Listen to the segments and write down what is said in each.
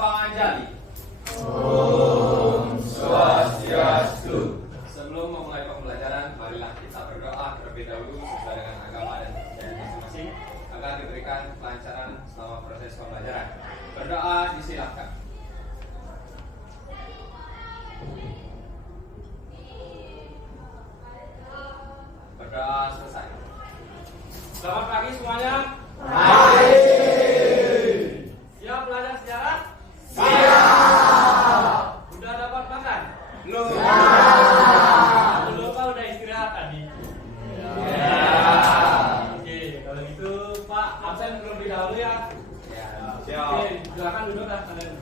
Panganjali. Om Swastiastu. Sebelum memulai pembelajaran, marilah kita berdoa terlebih dahulu sesuai dengan agama dan kepercayaan masing-masing agar diberikan kelancaran selama proses pembelajaran. Berdoa disilakan. Berdoa selesai. Selamat pagi semuanya. Siap belajar sejarah? Siap. Udah dapat makan? Belum. Aku lupa udah istirahat tadi. Ya. Oke, kalau gitu Pak absen terlebih dahulu ya. Ya. Siap. Oke, silakan duduk lah kalian.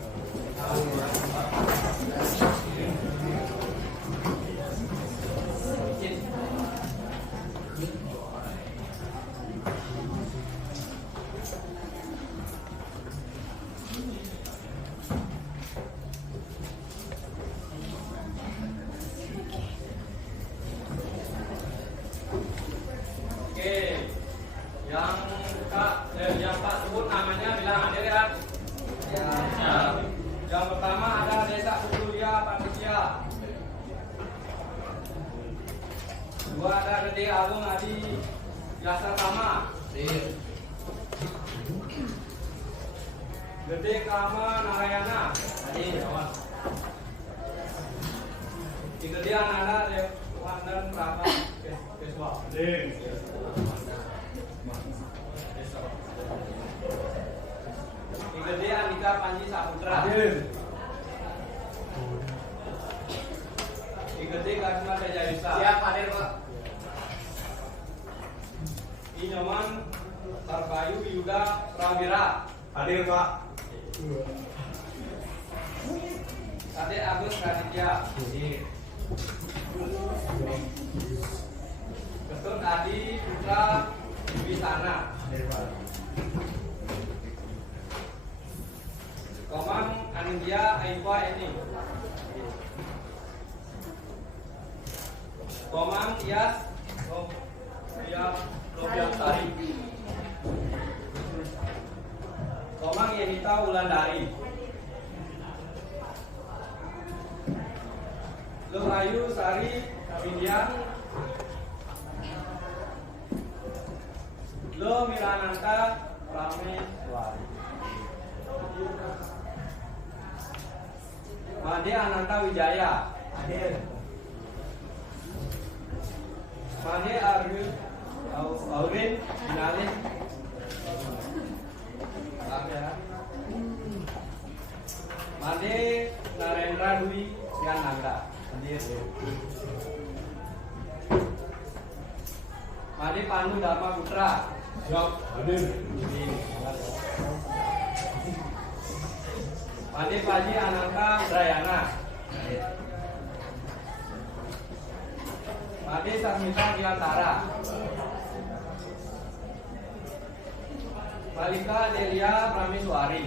Oke, yang Pak sebut namanya bilang hadir ya. Ya. Yang pertama ada Desa Kutulia Panitia. Dua ada Gede Agung Adi Yasa Tama. Gede Kama Narayana. Gede Ananda Dewandan Praka Keswa. Gede Andika Panji Saputra. Gede Kasma Tejayusa. Siap hadir Pak. Inyoman Tarbayu Yuda Prawira. Hadir Pak. Kade Agus Raditya. Ketut Adi Putra Wisana. Komang Anindya Aifa Eni. Komang Tias Robiantari. Komang Yenita Wulandari. Luhayu Sari Widian. Lo Mirananta Prameswari. Made Ananta Wijaya. Hadir. Made Aurin Binalis. Made Narendra Dwi Yananda. Hadir. Made Panu Dharma Putra. Siap. Hadir. Made Paji Ananta Drayana. Made Sasmita Diantara. Malika Delia Prameswari.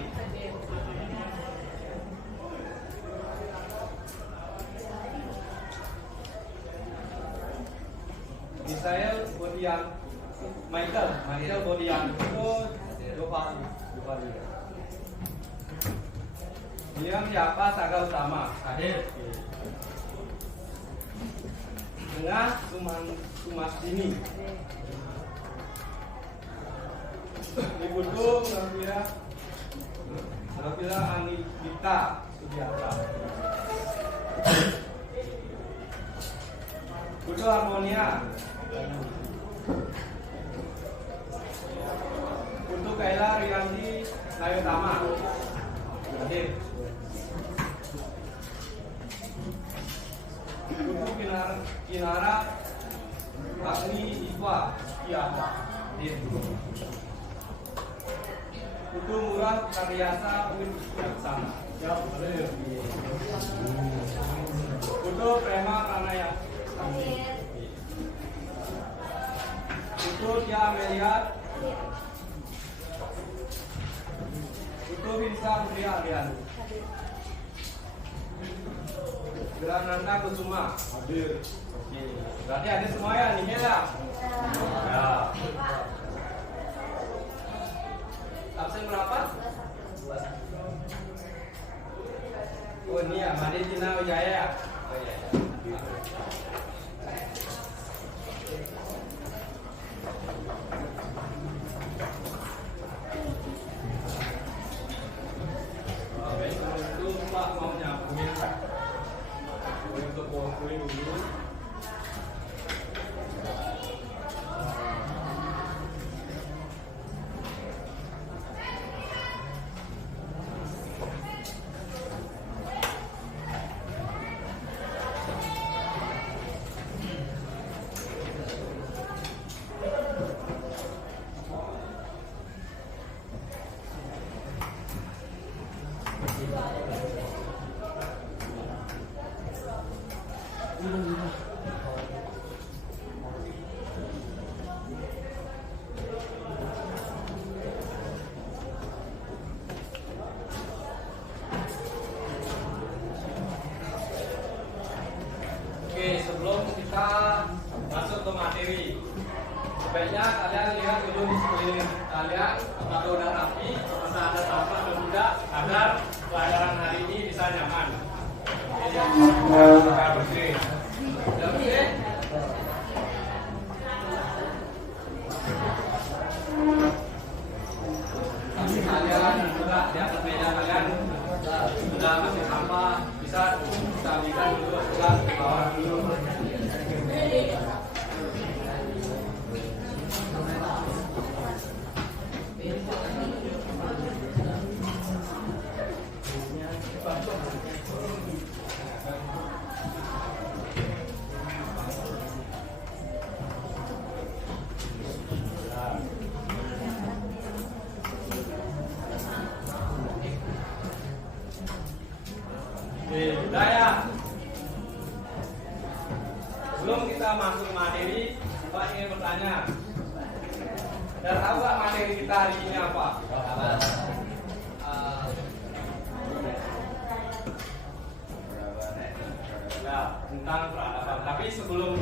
Michael Bodian itu Dova. William siapa Saga Utama. Hadir. Tengah Sumasdini. Ibutu Nabila Anita Sudiata. Kudu Harmonia. Untuk Kaila Rianti Nayutama. Hadir. Untuk Kinara Agni Iswa Kiata. Hadir. Untuk Murah Karyasa Wijaksana. Siap. Hadir. Untuk Prema Pranaya. Untuk Tia Melihat. Untuk Bisa Putri Alian. Grananda Kusuma. Hadir. Oke. Berarti ada semua ya, nih ya. Ya. Absen berapa? Oh ini ya, Made Cina Wijaya ya? Oh iya. Baik, itu Pak mau nyapuin untuk kue dulu. Oke, sebelum kita masuk ke materi, sebaiknya kalian lihat dulu di sekeliling kalian apakah udah rapi, apakah ada sampah atau tidak, agar pelajaran hari ini bisa nyaman. Oke, bersih. Sudah bersih? Tapi kalian juga di atas meja kalian sudah masih sampah, bisa kita ambilkan dulu juga di bawah dulu. Budaya. Sebelum kita masuk materi, Pak ingin bertanya. Dan tahu nggak materi kita hari ini apa? Ya, tentang peradaban. Tapi sebelum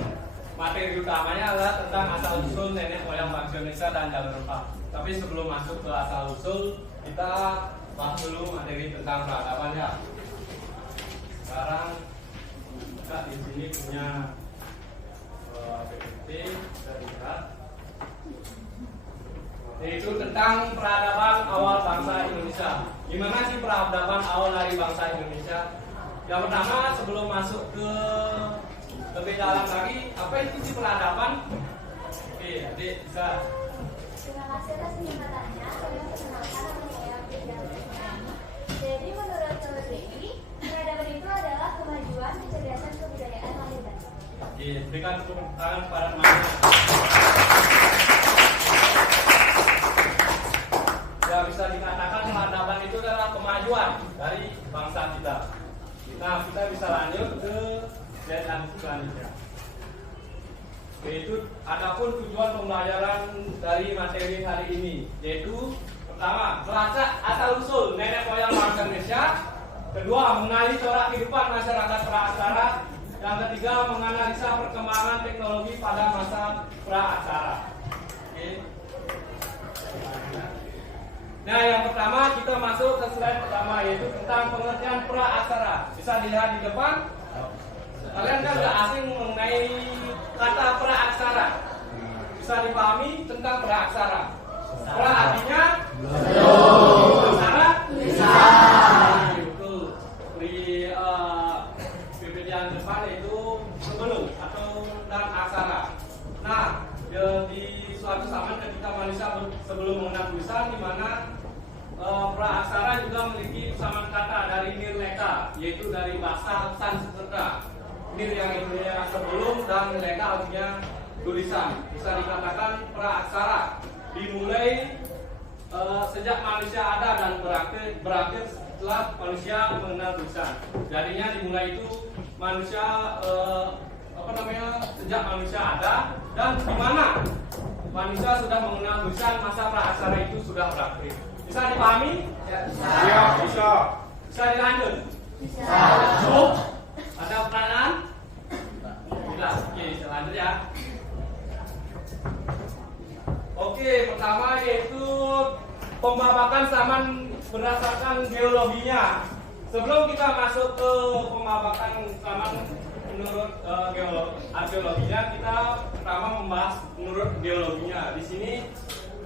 materi utamanya adalah tentang asal usul nenek moyang bangsa Indonesia dan jalur rempah. Tapi sebelum masuk ke asal usul, kita bahas dulu materi tentang peradaban ya. Sekarang kita di sini punya PPT, bisa dilihat, yaitu tentang peradaban awal bangsa Indonesia. Gimana sih peradaban awal dari bangsa Indonesia? Yang pertama, sebelum masuk ke lebih dalam lagi, apa itu sih peradaban? Oke, adik bisa. Terima kasih atas kesempatannya. Saya perkenalkan nama saya Priyanti. Jadi menurut KBBI, peradaban itu adalah kemajuan, kecerdasan, kebudayaan lahir batin. Berikan tepuk tangan kepada teman-teman. Ya, bisa dikatakan peradaban itu adalah kemajuan dari bangsa kita. Nah, kita bisa lanjut ke slide selanjutnya. Yaitu adapun tujuan pembelajaran dari materi hari ini, yaitu pertama, melacak asal usul nenek moyang bangsa Indonesia. Kedua, mengenali corak kehidupan masyarakat praaksara. Yang ketiga, menganalisa perkembangan teknologi pada masa praaksara. Oke. Nah, yang pertama kita masuk ke slide pertama, yaitu tentang pengertian praaksara. Bisa dilihat di depan. Kalian kan nggak asing mengenai kata praaksara. Bisa dipahami tentang praaksara. Pra artinya belum. Aksara bisa. Betul. Di PPT yang depan itu sebelum atau dan aksara. Nah, di suatu zaman ketika manusia sebelum mengenal tulisan, di mana praaksara juga memiliki persamaan kata dari nirleka, yaitu dari bahasa Sanskerta. Nir yang artinya sebelum dan leka artinya tulisan. Bisa dikatakan praaksara dimulai sejak manusia ada dan berakhir setelah manusia mengenal tulisan. Jadinya dimulai itu manusia sejak manusia ada dan di mana manusia sudah mengenal tulisan, masa praaksara itu sudah berakhir. Bisa dipahami? Ya, bisa. Ya, bisa. Bisa dilanjut? Bisa. Cukup? Ada pertanyaan? Tidak. Oke, selanjutnya ya. Oke, pertama yaitu pembabakan zaman berdasarkan geologinya. sebelum kita masuk ke pemapakan zaman menurut arkeologinya, kita pertama membahas menurut geologinya. Di sini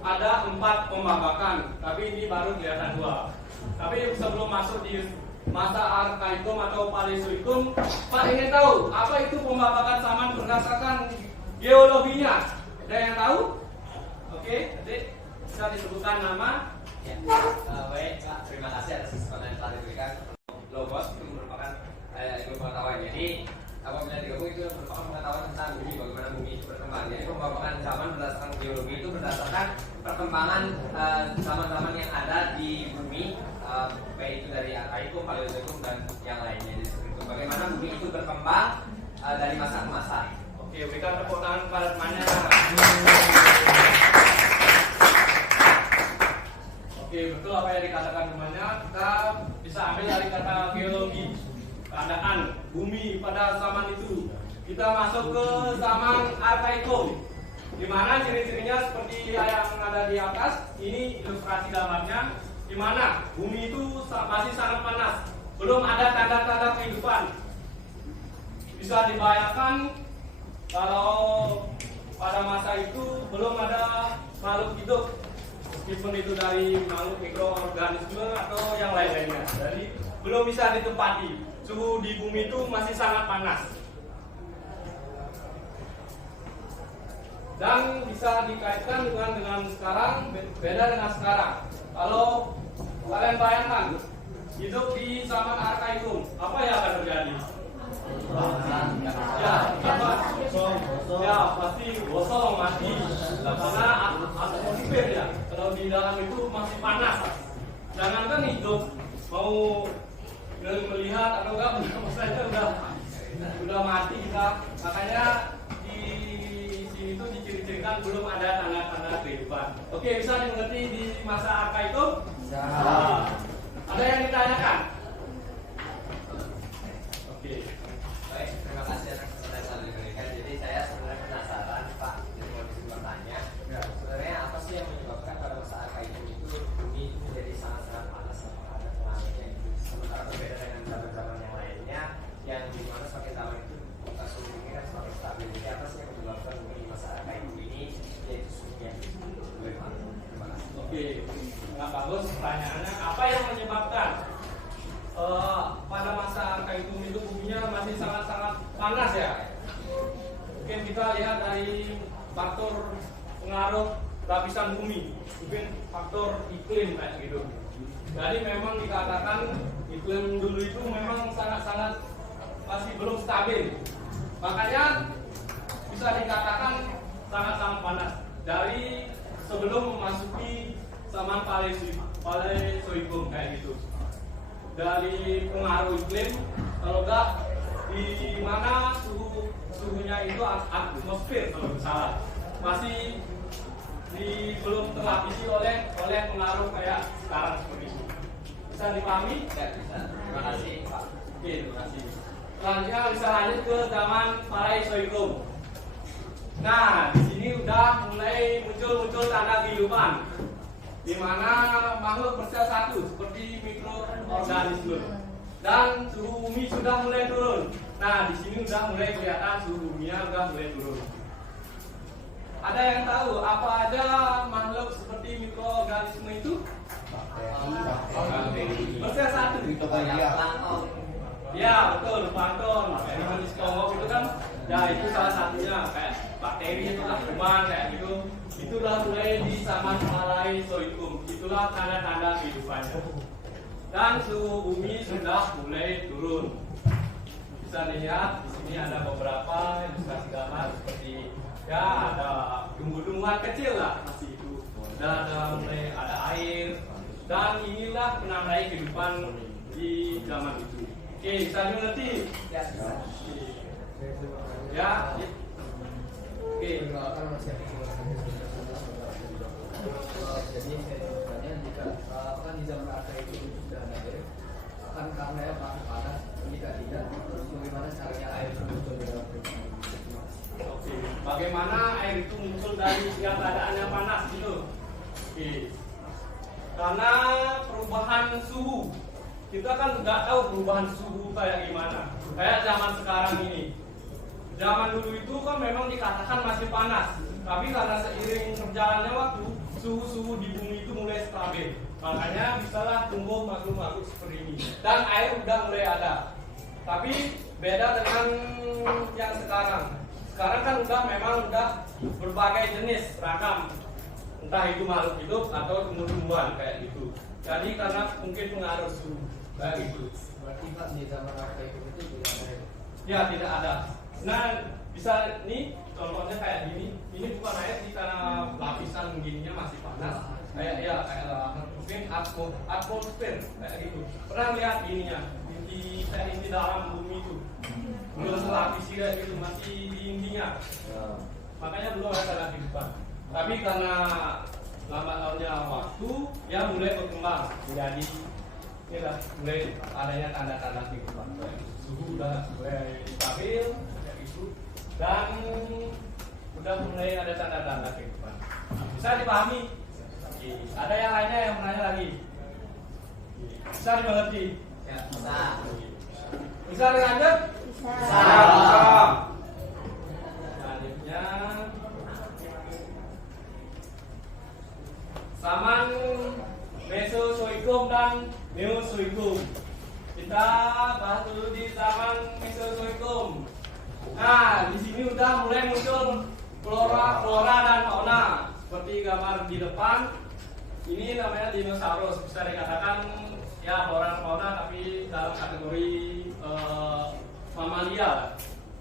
ada 4 pembabakan, tapi ini baru kelihatan 2. Tapi sebelum masuk di masa Arkaikum atau Paleozoikum, Pak ingin tahu apa itu pembabakan zaman berdasarkan geologinya? Ada yang tahu? Oke, jadi bisa disebutkan nama. Ya, baik Pak, terima kasih atas kesempatan yang telah diberikan. Logos itu merupakan ilmu pengetahuan. Jadi apabila digabung itu merupakan pengetahuan tentang bumi, bagaimana bumi itu berkembang. Jadi pembabakan zaman berdasarkan geologi itu berdasarkan perkembangan zaman-zaman yang ada di bumi, baik itu dari Arkaikum, Paleozoikum dan yang lainnya. Jadi seperti itu. Bagaimana bumi itu berkembang dari masa ke masa. Oke, berikan tepuk tangan kepada temannya. Oke, betul apa yang dikatakan temannya. Kita bisa ambil dari kata geologi, keadaan bumi pada zaman itu. Kita masuk ke zaman Arkaikum, di mana ciri-cirinya seperti yang ada di atas. Ini ilustrasi gambarnya, di mana bumi itu masih sangat panas, belum ada tanda-tanda kehidupan. Bisa dibayangkan kalau pada masa itu belum ada makhluk hidup, meskipun itu dari makhluk mikroorganisme atau yang lain-lainnya. Jadi belum bisa ditempati. Suhu di bumi itu masih sangat panas. Dan bisa dikaitkan dengan sekarang, beda dengan sekarang. Kalau kalian bayangkan hidup di zaman Arkaikum, apa yang akan terjadi? Ya, pasti gosong, mati. Karena atmosfer ya, kalau di dalam itu masih panas. Jangankan hidup, mau melihat atau enggak, udah mati kita. Makanya di sini tuh diciri-cirikan belum ada tanda-tanda kehidupan. Oke, bisa dimengerti di masa Arkaikum? Bisa. Ada yang ditanyakan? Oke. Baik, terima kasih atas kesempatan yang telah diberikan. Jadi saya sebenarnya penasaran Pak, jadi kalau bisa bertanya, sebenarnya apa sih yang menyebabkan pada masa Arkaikum itu bumi itu menjadi sangat-sangat panas dan ada pengaruhnya gitu. Sementara berbeda dengan zaman-zaman yang lainnya, yang dimana semakin lama itu suhu bumi kan semakin stabil. Jadi apa sih yang menyebabkan bumi di masa Arkaikum ini yaitu suhunya lebih panas? Terima kasih. Oke, nggak bagus pertanyaannya. Apa yang menyebabkan pada masa Arkaikum itu buminya masih sangat-sangat panas ya? Mungkin kita lihat dari faktor pengaruh lapisan bumi, mungkin faktor iklim kayak gitu. Jadi memang dikatakan iklim dulu itu memang sangat-sangat masih belum stabil. Makanya bisa dikatakan sangat-sangat panas dari sebelum memasuki zaman Paleozoikum kayak gitu. Dari pengaruh iklim, kalau enggak di mana suhunya itu atmosfer kalau tidak salah masih belum terlapisi oleh pengaruh kayak sekarang seperti itu. Bisa dipahami? Ya, bisa. Terima kasih Pak. Oke, terima kasih. Selanjutnya bisa lanjut ke zaman Paleozoikum. Nah, di sini udah mulai muncul tanda kehidupan, di mana makhluk bersel satu seperti mikroorganisme, dan suhu bumi sudah mulai turun. Nah, di sini udah mulai kelihatan suhu buminya udah mulai turun. Ada yang tahu apa aja makhluk seperti mikroorganisme itu? Bersel satu. Ya, betul, plankton. Kayak di Kongo itu kan, ya itu salah satunya. Kayak bakteri itu lah, kuman kayak gitu. Itulah mulai di zaman Paleozoikum. Itulah tanda-tanda kehidupannya. Dan suhu bumi sudah mulai turun. Bisa dilihat di sini ada beberapa ilustrasi gambar seperti ya ada tumbuh-tumbuhan kecil lah masih itu. Dan mulai ada air. Dan inilah penandai kehidupan di zaman itu. Oke, bisa dimengerti? Ya, bisa. Ya. Oke. Jadi sebenarnya jika kan di zaman Arkaikum itu sudah ada air, kan karena ya panas, jika tidak, terus bagaimana caranya air itu muncul di dalam bumi? Oke. Bagaimana air itu muncul dari yang keadaannya panas gitu? Oke. Karena perubahan suhu kita kan nggak tahu perubahan suhu kayak gimana. Kayak zaman sekarang ini. Zaman dulu itu kan memang dikatakan masih panas, tapi karena seiring berjalannya waktu, suhu-suhu di bumi itu mulai stabil. Makanya bisalah tumbuh makhluk-makhluk seperti ini. Dan air udah mulai ada. Tapi beda dengan yang sekarang. Sekarang kan udah berbagai jenis ragam, entah itu makhluk hidup atau tumbuh-tumbuhan kayak gitu. Jadi karena mungkin pengaruh suhu kayak gitu. Berarti Pak di zaman arkeolog itu tidak ada. Ya tidak ada. Nah bisa nih contohnya kayak gini. Ini bukan air sih karena lapisan gininya masih panas. Kayak mungkin atmosfer kayak gitu. Pernah lihat ininya di dalam bumi itu belum terlapisi kayak gitu, masih di intinya. Makanya belum ada tanda kehidupan. Tapi karena lambat launnya waktu, ya mulai berkembang menjadi mulai adanya tanda-tanda kehidupan. Suhu udah mulai stabil, kayak gitu, dan udah mulai ada tanda-tanda kehidupan. Bisa dipahami? Oke. Ada yang lainnya yang menanya lagi? Bisa dimengerti? Ya, bisa. Bisa dilanjut? Bisa. Selanjutnya zaman Mesozoikum dan Neozoikum. Kita bahas dulu di zaman Mesozoikum. Nah, di sini udah mulai muncul flora dan fauna seperti gambar di depan. Ini namanya dinosaurus, bisa dikatakan ya flora dan fauna tapi dalam kategori mamalia,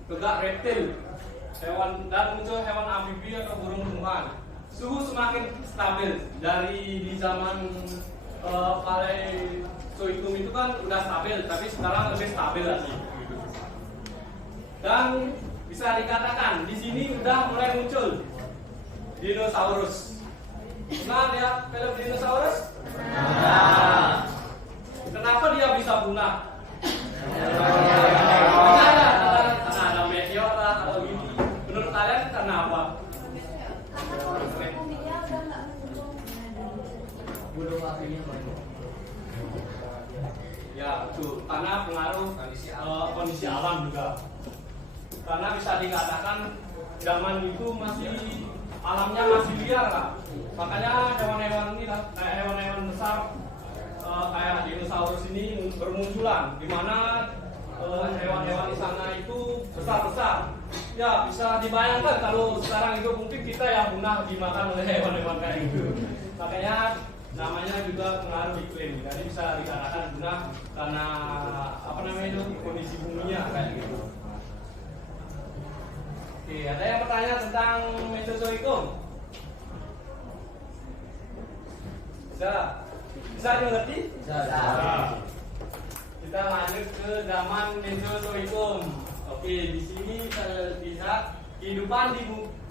tegak reptil, hewan, dan muncul hewan amfibi atau burung-burungan. Suhu semakin stabil dari di zaman Paleozoikum itu kan udah stabil, tapi sekarang lebih stabil lagi. Dan bisa dikatakan di sini udah mulai muncul dinosaurus. Pernah lihat film dinosaurus? Nah, kenapa dia bisa punah? Karena ada meteor lah atau gini. Menurut kalian karena apa? Karena kondisi buminya udah nggak mendukung. Gunung apinya banyak. Ya betul, karena pengaruh kondisi alam juga. Karena bisa dikatakan zaman itu alamnya masih liar lah. Makanya hewan-hewan ini kayak hewan-hewan besar kayak dinosaurus ini bermunculan, di mana hewan-hewan di sana itu besar-besar. Ya bisa dibayangkan kalau sekarang itu mungkin kita yang punah dimakan oleh hewan-hewan kayak gitu. Makanya namanya juga pengaruh iklim. Jadi bisa dikatakan punah karena kondisi buminya kayak gitu. Oke, ada yang bertanya tentang Mesozoikum? Bisa dimengerti? Bisa. Kita lanjut ke zaman Mesozoikum. Oke, di sini kita lihat kehidupan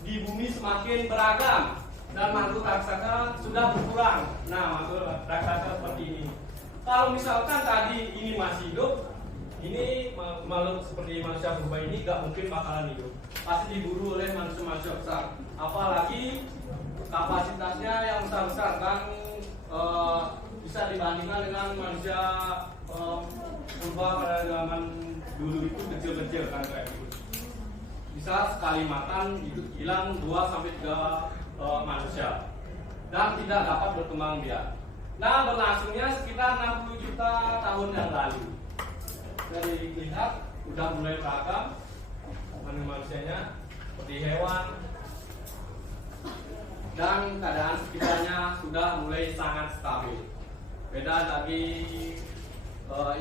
di bumi semakin beragam dan makhluk raksasa sudah berkurang. Nah, makhluk raksasa seperti ini. Kalau misalkan tadi ini masih hidup, ini makhluk seperti manusia purba ini gak mungkin bakalan hidup. Pasti diburu oleh manusia-manusia besar. Apalagi kapasitasnya yang besar-besar dan bisa dibandingkan dengan manusia purba pada zaman dulu itu kecil-kecil kan kayak gitu. Bisa sekali makan itu hilang 2-3 manusia dan tidak dapat berkembang biak. Nah, berlangsungnya sekitar 60 juta tahun yang lalu. Dari lihat udah mulai beragam manusianya seperti hewan dan keadaan sekitarnya sudah mulai sangat stabil. Beda dari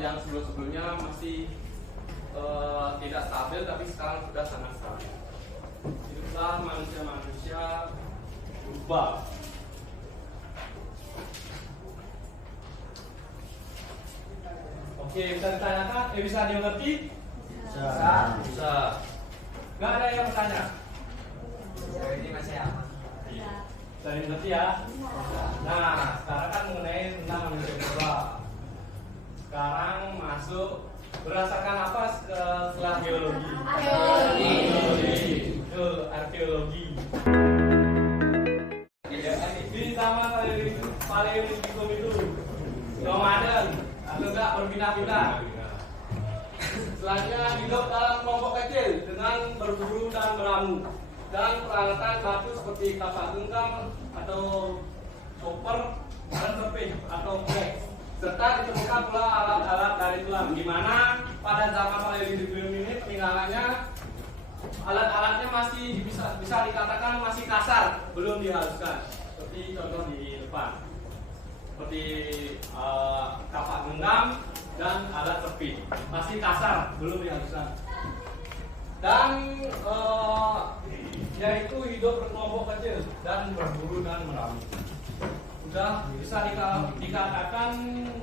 yang sebelum-sebelumnya masih tidak stabil, tapi sekarang sudah sangat stabil. Hiduplah manusia-manusia purba. Oke, bisa ditanyakan? Bisa dimengerti? Bisa. Gak ada yang bertanya? Ini masih aman. Bisa dimengerti ya? Nah, sekarang kan mengenai tentang manusia purba. Sekarang masuk berdasarkan apa setelah geologi? Arkeologi. Di zaman Paleozoikum itu nomaden atau enggak berbina Selanjutnya hidup dalam kelompok kecil dengan berburu dan meramu dan peralatan batu seperti kapak genggam atau chopper dan serping atau flex, serta ditemukan pula alat-alat dari tulang, di mana pada zaman Paleolitikum ini peninggalannya alat-alatnya masih bisa dikatakan masih kasar, belum dihaluskan. Seperti contoh di depan, seperti kapak genggam dan alat serping, masih kasar, belum dihaluskan. Dan yaitu hidup berkelompok kecil dan berburu dan meramu. Sudah bisa dikatakan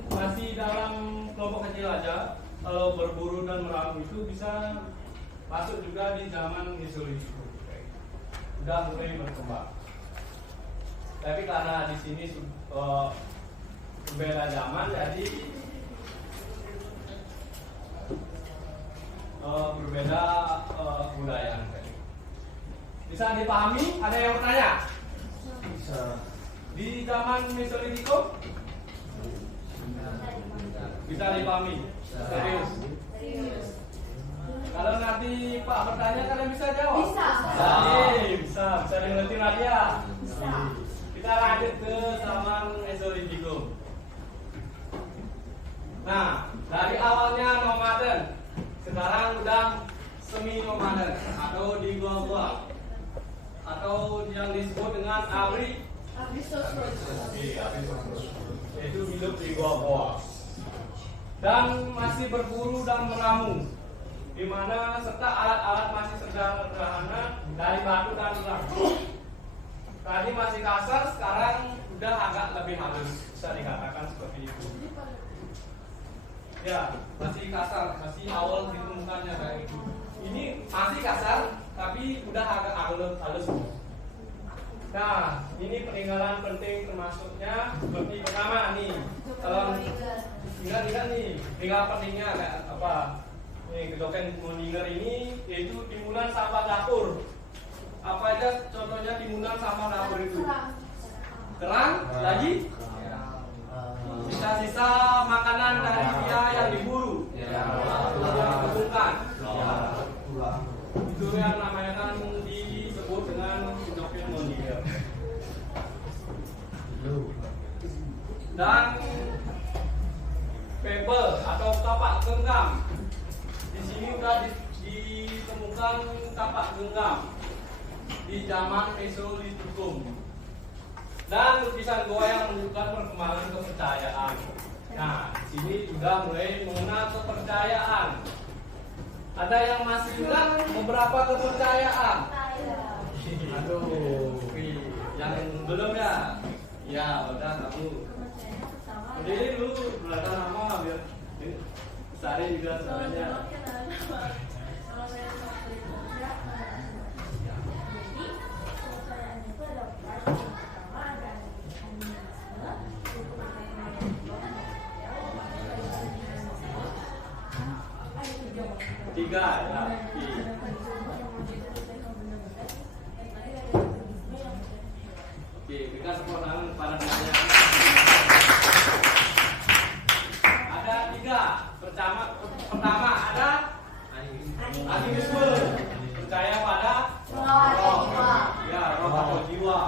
masih dalam kelompok kecil aja. Kalau berburu dan meramu itu bisa masuk juga di zaman Mesolitikum. Sudah mulai berkembang. Tapi karena di sini berbeda zaman, jadi berbeda budaya. Bisa dipahami? Ada yang bertanya? Bisa. Di zaman Mesolitikum bisa dipahami? Serius? Kalau nanti Pak bertanya, kalian bisa jawab? Bisa. Bisa dimengerti nanti ya. Kita lanjut ke zaman Mesolitikum. Nah, dari awalnya nomaden, sekarang udah semi nomaden atau di gua-gua, atau yang disebut dengan yaitu hidup di gua-gua, dan masih berburu dan meramu, di mana serta alat-alat masih sederhana dari batu dan tulang. Tadi masih kasar, sekarang udah agak lebih halus, bisa dikatakan seperti itu. Ya, masih kasar, masih awal ditemukannya kayak itu. Ini masih kasar, tapi udah agak halus. Nah, ini peninggalan penting termasuknya seperti pertama nih. Kalau ingat nih, peninggalan pentingnya kayak apa? Nih, kedoken Moninger ini yaitu timunan sampah dapur. Apa aja contohnya timunan sampah dapur itu? Kerang, lagi? Sisa-sisa makanan dari dia yang diburu, yang ditemukan. Itu yang namanya kan disebut dengan kedoken Moninger. Dan pebble atau kapak genggam. Di sini sudah ditemukan kapak genggam di zaman Mesolitikum. Dan lukisan goa yang menunjukkan perkembangan kepercayaan. Nah, di sini juga mulai mengenal kepercayaan. Ada yang masih ingat beberapa kepercayaan? Aduh, yang belum ya? Ya, udah kamu. Berdiri dulu, belakang nama biar Sari juga soalnya. Tiga ya. Oke, kita sempurnakan para penanya. Ada tiga. Pertama ada animisme, percaya pada roh, ya roh atau jiwa.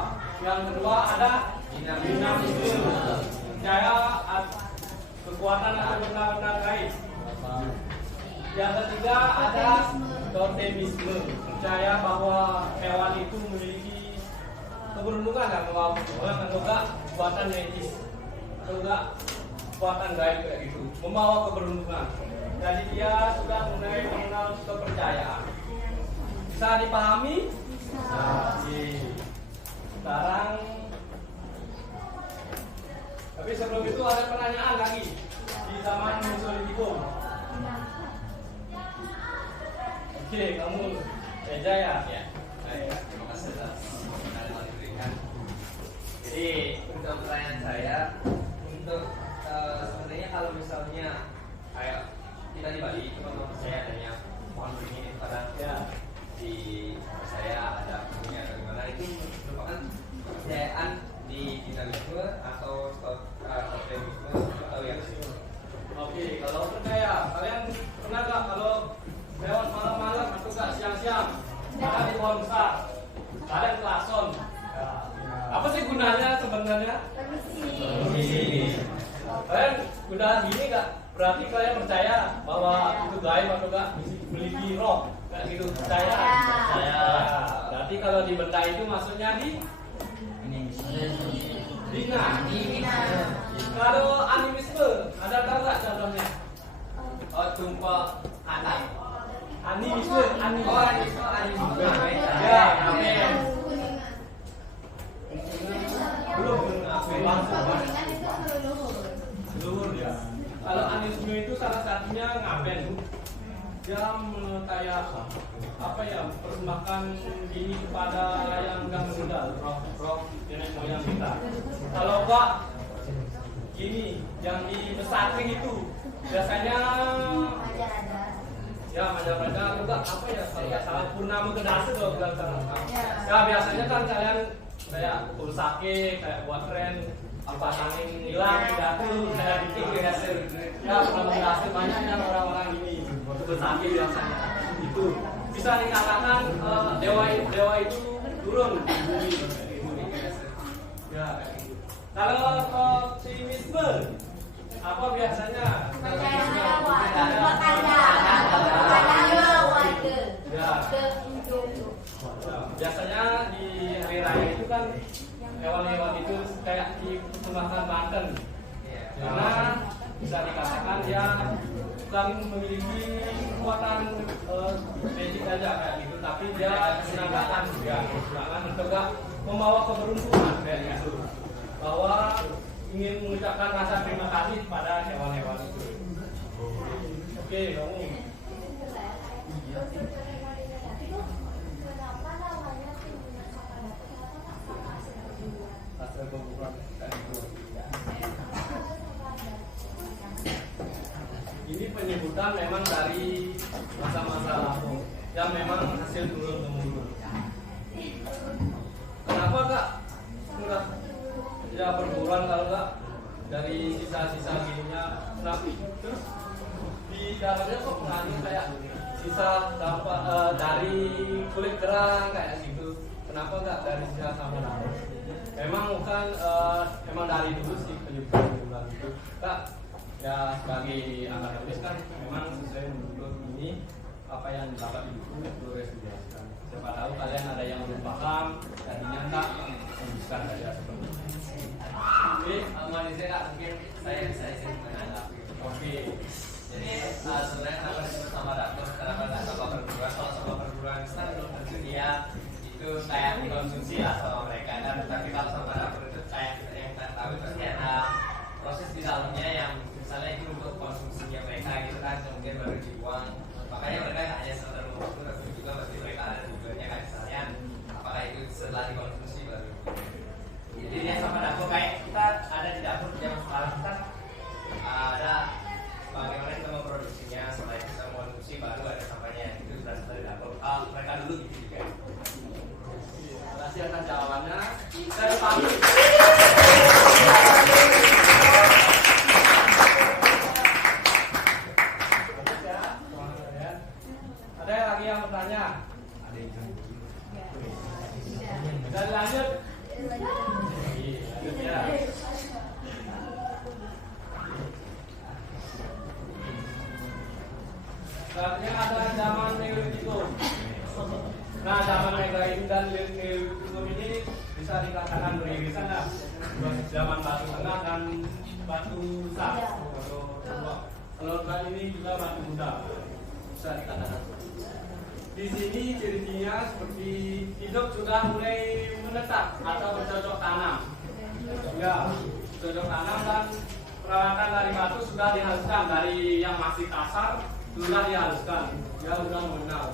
Yang kedua ada dinamisme, percaya kekuatan atau benda-benda gaib. Yang ketiga ada totemisme, percaya bahwa hewan itu memiliki keberuntungan atau enggak kekuatan medis atau enggak kekuatan gaib kayak gitu, membawa keberuntungan. Jadi dia sudah mulai mengenal kepercayaan. Bisa dipahami? Sekarang, tapi sebelum itu ada pertanyaan lagi di zaman Mesolitikum. Oke, kamu Eja ya? Ya, baik. Terima kasih atas pengetahuan yang diberikan. Jadi untuk pertanyaan saya, untuk sebenarnya kalau misalnya kayak kita di Bali itu memang percaya adanya pohon beringin pada di saya ada punya atau gimana, itu merupakan kepercayaan di dinamisme atau totemisme atau yang Oke, kalau percaya atau enggak memiliki roh kayak gitu percaya. Berarti kalau di benda itu maksudnya di Dina. Kalau animisme ada tahu nggak contohnya? Oh, tumpah kata. Animisme. Oh, animisme. Ya, amin. Belum luhur ya. Kalau animisme itu salah satunya ngaben. Dia kayak apa ya, persembahkan ini kepada yang enggak meninggal, roh nenek moyang kita. Kalau enggak gini, yang di pesantren itu biasanya ya maja-maja juga apa ya, kalau nggak salah purnama kedasa kalau nggak salah. Ya biasanya kan kalian kayak sakit, kayak buat tren apa angin hilang jatuh kayak bikin kedasa. Ya purnama kedasa banyaknya orang-orang ini untuk sakit biasanya. Itu bisa dikatakan dewa itu turun di bumi. Ya. Kalau optimisme apa biasanya? Biasanya di hari raya itu kan hewan-hewan itu kayak dipersembahkan Banten, karena bisa dikatakan dia bukan memiliki kekuatan magic aja kayak gitu, tapi dia menandakan untuk membawa keberuntungan kayak gitu, bahwa ingin mengucapkan rasa terima kasih pada hewan-hewan itu. Oke, kamu. Ini penyebutan memang dari masa-masa lalu yang memang hasil turun-temurun. Kenapa Kak? Enggak ya berkurang kalau enggak dari sisa-sisa gininya. Nah, terus di dalamnya kok mengandung kayak sisa dari kulit kerang kayak gitu. Kenapa enggak dari sisa sama lain? Memang bukan memang dari dulu sih penyebab itu. Kak, ya sebagai anak tulis kan memang sesuai menurut ini apa yang dapat di buku itu resumasikan. Siapa tahu kalian ada yang belum paham, jadinya tak menuliskan saja seperti ini. Oke, Manusia Kak, mungkin saya bisa izin menanggapi. Oke. Jadi sebenarnya kenapa disebut sama dapur, kenapa nggak sama perguruan? Kalau sama perguruan Islam belum tentu dia itu kayak dikonsumsi lah sama mereka, dan tapi kalau sama dapur itu kayak yang kita tahu itu pasti ada proses di dalamnya yang misalnya itu untuk konsumsinya mereka gitu kan, kemudian baru dibuang. Makanya mereka nggak hanya sekedar membuang, tapi juga pasti mereka ada tujuannya kan, misalnya apakah itu setelah dikonsumsi baru. Jadi dia sama dapur kayak kita ada di dapur yang sekarang kita ada bagaimana kita memproduksinya, setelah kita mengonsumsi baru ada sampahnya, itu sudah dari dapur. Mereka dulu gitu juga. Terima kasih atas jawabannya. Saya pamit. Ada lagi yang bertanya? Dan lanjut. Lanjut ya. Selanjutnya ada zaman Neolitikum. Nah, zaman Neolitikum dan Neolitikum ini bisa dikatakan beririsan ya. Zaman batu tengah dan batu besar. Kalau kali ini juga batu muda. Bisa dikatakan. Di sini ciri-cirinya seperti hidup sudah mulai menetap atau bercocok tanam. Ya, bercocok tanam dan perawatan dari batu sudah dihaluskan, dari yang masih kasar sudah dihaluskan, dia sudah mengenal.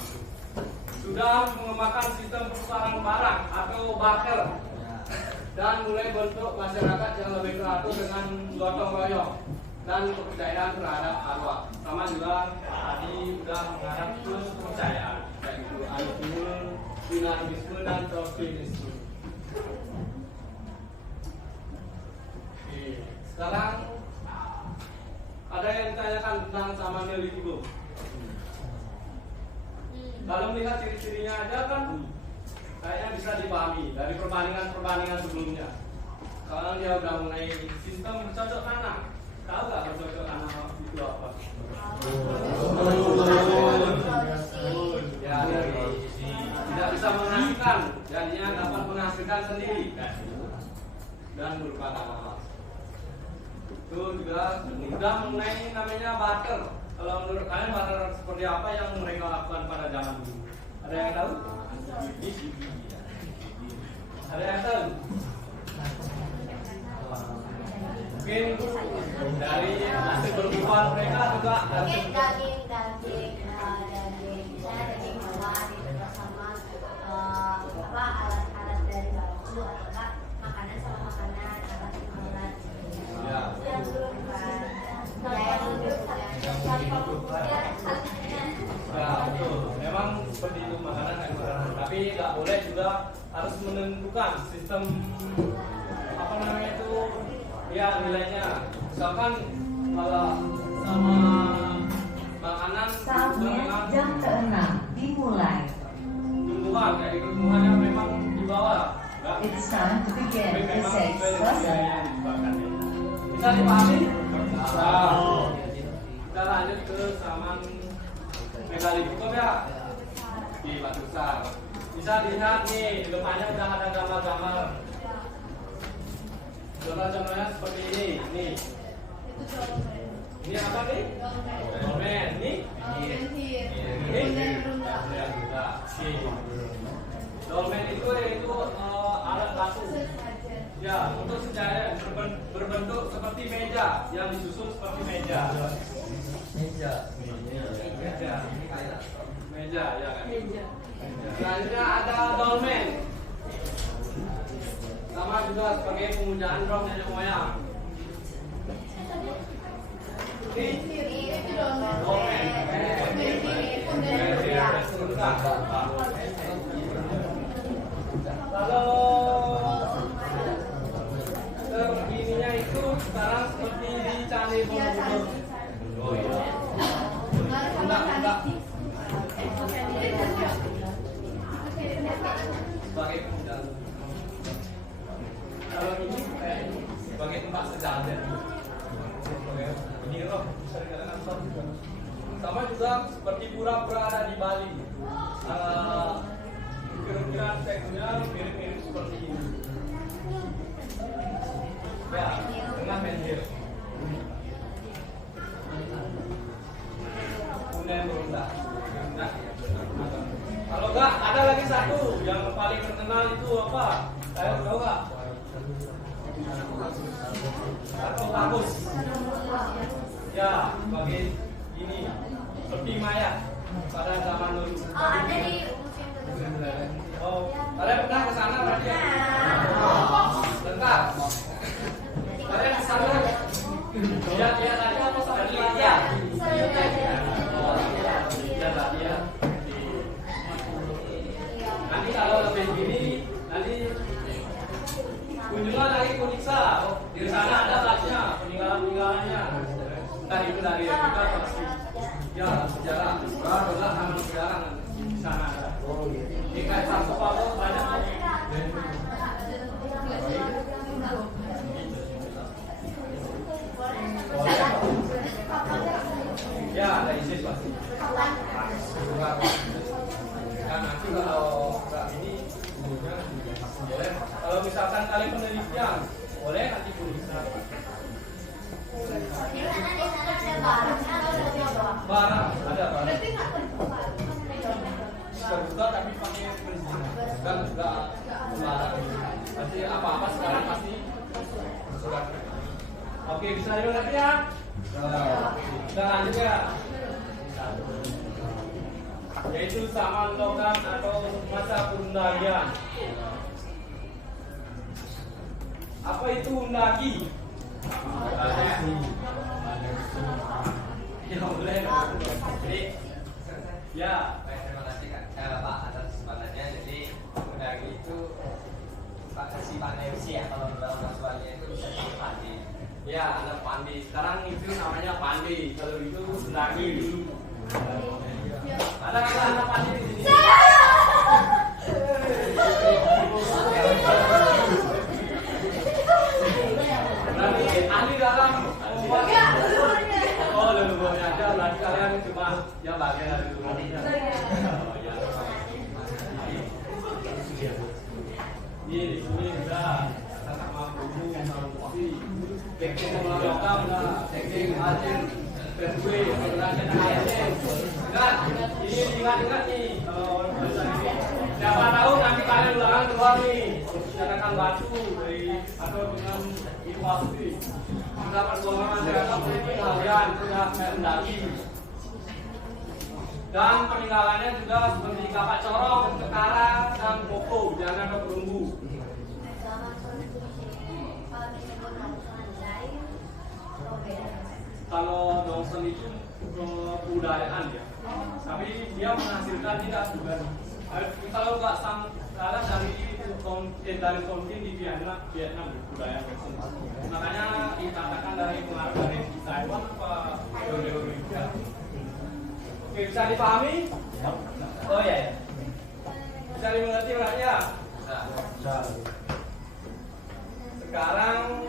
Sudah mengembangkan sistem pertukaran barang atau barter dan mulai bentuk masyarakat yang lebih teratur dengan gotong royong dan kepercayaan terhadap arwah. Sama juga tadi sudah menghadap ke kepercayaan, yaitu animisme, dinamisme dan optimisme. Oke, sekarang ada yang ditanyakan tentang sama Neolitikum. Kalau melihat ciri-cirinya aja kan kayaknya bisa dipahami dari perbandingan sebelumnya. Sekarang dia udah mulai sistem bercocok tanam. Tahu nggak bercocok tanam itu apa? dan berupa nama. Itu juga mudah mengenai namanya barter. Kalau menurut kalian barter seperti apa yang mereka lakukan pada zaman dulu? Ada yang tahu? Ada yang tahu? Mungkin dari hasil berbuat mereka juga Mungkin daging misalnya daging hewan itu sama alat-alat dari bambu atau makanan sama makanan alat hiburan. ya. Yang dulu kan, yang dulu Ya betul, memang seperti itu makanan dan makanan. Tapi nggak boleh juga harus menentukan sistem apa namanya itu ya nilainya. Misalkan kalau sama makanan Saatnya jam ke-6 dimulai. tumbuhan kayak di tumbuhannya memang di bawah. Nggak, It's time to begin tapi the memang sixth sesuai dengan lesson. nilainya yang disebutkan ya. Bisa dipahami? Nah, kita lanjut ke zaman megalitik ya di Batu Besar. Bisa dilihat nih di depannya udah ada gambar-gambar. Contoh-contohnya seperti ini. Nih. Ini apa nih? Dolmen. Ini? Dolmen itu yaitu alat batu. Ya, untuk sejarah berbentuk seperti meja yang disusun seperti meja. Meja, ya kan? Selanjutnya ada dolmen. Sama juga sebagai pemujaan roh nenek moyang. Ini dolmen. Kalau begininya itu sekarang seperti di Candi Borobudur. Oh iya. Enggak. Sebagai pemujaan. Kalau ini sebagai tempat sejadah. Ini loh, bisa dikatakan apa? Sama juga seperti pura-pura ada di Bali. Kira-kira teksturnya mirip-mirip seperti ini. Ya, dengan pensil. Kemudian berulang. Kalau enggak, ada lagi satu yang paling terkenal itu apa? Saya tahu nggak? Kartu bagus. Ya, bagi ini seperti mayat pada zaman dulu. Oh, ada di museum tertentu. Oh, kalian pernah ke sana berarti ya? Bentar. Kalian ke sana? Lihat tadi apa sama dia? Oh, lihat tadi ya. Nanti kalau lebih gini, nanti kunjungan lagi ke Uniksa. Di sana ada tasnya, peninggalan-peninggalannya. Entah itu dari kita pasti. Ya, sejarah. Adalah amal sejarah di sana ada. Di kayak satu Palu banyak. Ya, ada ISIS pasti. Kan nanti kalau ini boleh. Kalau misalkan kalian penelitian, boleh nanti bisa. Di sana ada barangnya atau mobil doang? Barang ada barang. Berarti nggak terbuka. Terbuka tapi pakai perizinan. Kan juga barang. Pasti apa-apa sekarang pasti surat. Oke, bisa dilihat ya. Kita lanjut ya. Yaitu zaman logam atau masa undagian. Apa itu undagi? Ya boleh. Jadi, ya. Baik, terima kasih Pak atas kesempatannya. Jadi undagi itu sifatnya usia kalau dalam kasualnya itu bisa dipandi. Ya, ada pandi. Sekarang itu namanya pandi. Kalau itu undagi dulu. Ada anak pandi di sini. Berarti ahli dalam oh leluhurnya aja. Berarti kalian cuma ya bagian dari leluhurnya. Oh ya. Ini di sini udah sama buku. teknik pengelola lokal, teknik hasil PSW, pengelolaan ASN. Ingat nih, kalau siapa tahu nanti kalian ulangan keluar nih, menggunakan batu atau dengan inovasi. Mendapat golongan masyarakat politik kalian sudah mendaki. Dan peninggalannya juga seperti kapak corong, ketara, dan koko, jangan ada perunggu. Kalau dongsen itu kebudayaan ya, tapi dia menghasilkan tidak juga. Kalau nggak salah dari kontin di Vietnam budaya dongsen. Makanya dikatakan dari pengaruh dari Taiwan apa Indonesia. Oke, bisa dipahami? Oh ya, bisa dimengerti ya. Sekarang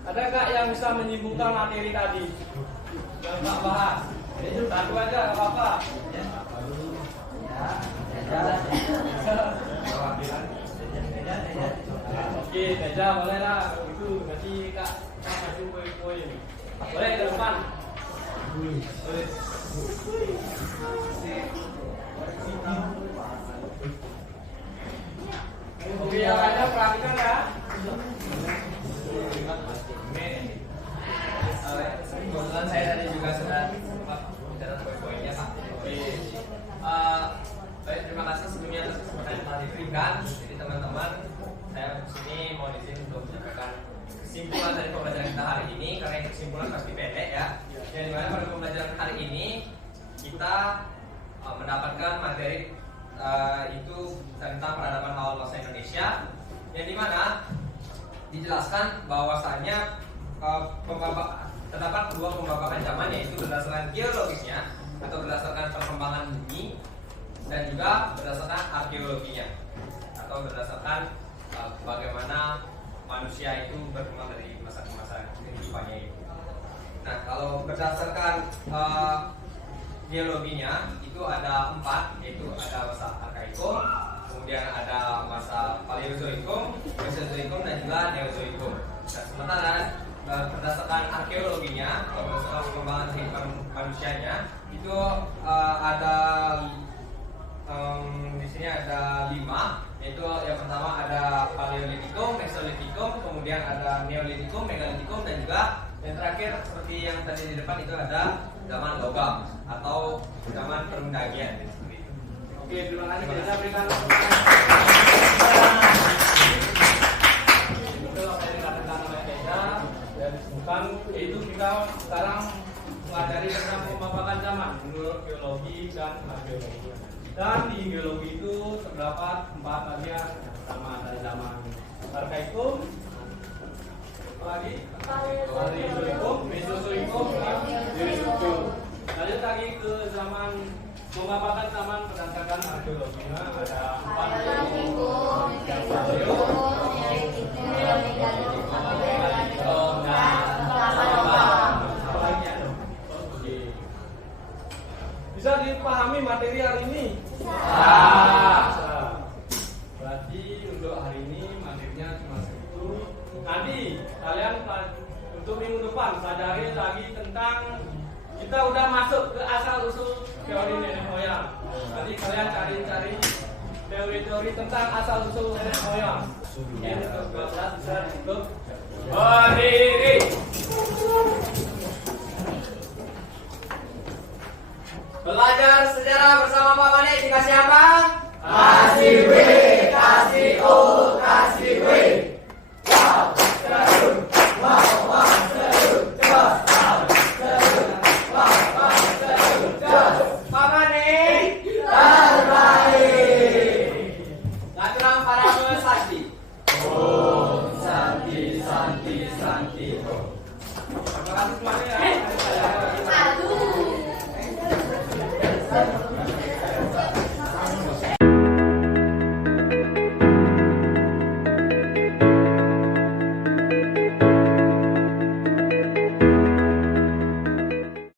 ada nggak yang bisa menyimpulkan materi tadi yang Pak bahas? Satu aja, nggak apa-apa. Oke, Teja boleh lah. Itu nanti Kak kasih poin-poin. Boleh ke depan. Boleh. Oke, yang lainnya perhatikan ya. Kebetulan saya tadi juga sudah sempat bicara poin-poinnya Pak. Baik, terima kasih sebelumnya atas kesempatan yang telah diberikan. Jadi teman-teman, saya sini mau izin untuk menyampaikan kesimpulan dari pembelajaran kita hari ini, karena yang kesimpulan pasti pendek ya. Yang dimana pada pembelajaran hari ini kita mendapatkan materi itu tentang peradaban awal bangsa Indonesia, yang dimana dijelaskan bahwasannya terdapat dua pembabakan zaman, yaitu berdasarkan geologisnya atau berdasarkan perkembangan bumi, dan juga berdasarkan arkeologinya atau berdasarkan bagaimana manusia itu berkembang dari masa ke masa kehidupannya itu. Nah, kalau berdasarkan geologinya itu ada 4, yaitu ada masa arkaikum, kemudian ada masa paleozoikum, mesozoikum, dan juga neozoikum. Nah, sementara berdasarkan arkeologinya atau berdasarkan perkembangan kehidupan manusianya itu ada di sini ada 5, yaitu yang pertama ada paleolitikum, mesolitikum, kemudian ada neolitikum, megalitikum, dan juga yang terakhir seperti yang tadi di depan itu ada zaman logam atau zaman perundagian. Oke, terima kasih. Kita berikan bukan itu, kita sekarang mengajari tentang pemapakan zaman menurut geologi dan arkeologi. Dan di geologi itu terdapat 4 bagian. Yang pertama ada zaman arkaikum, lagi paleozoikum, mesozoikum, dan neozoikum. Lanjut lagi ke zaman pemapakan zaman berdasarkan arkeologi. Ada 4 Bisa dipahami materi hari ini? Berarti untuk hari ini materinya cuma segitu. Nanti kalian untuk minggu depan pelajari lagi tentang, kita udah masuk ke asal usul teori nenek moyang. Nanti kalian cari-cari teori-teori tentang asal usul nenek moyang. Yang ke-12 bisa ditutup berdiri. Belajar sejarah bersama Pak Mane dikasih apa? Kasih B, kasih O, kasih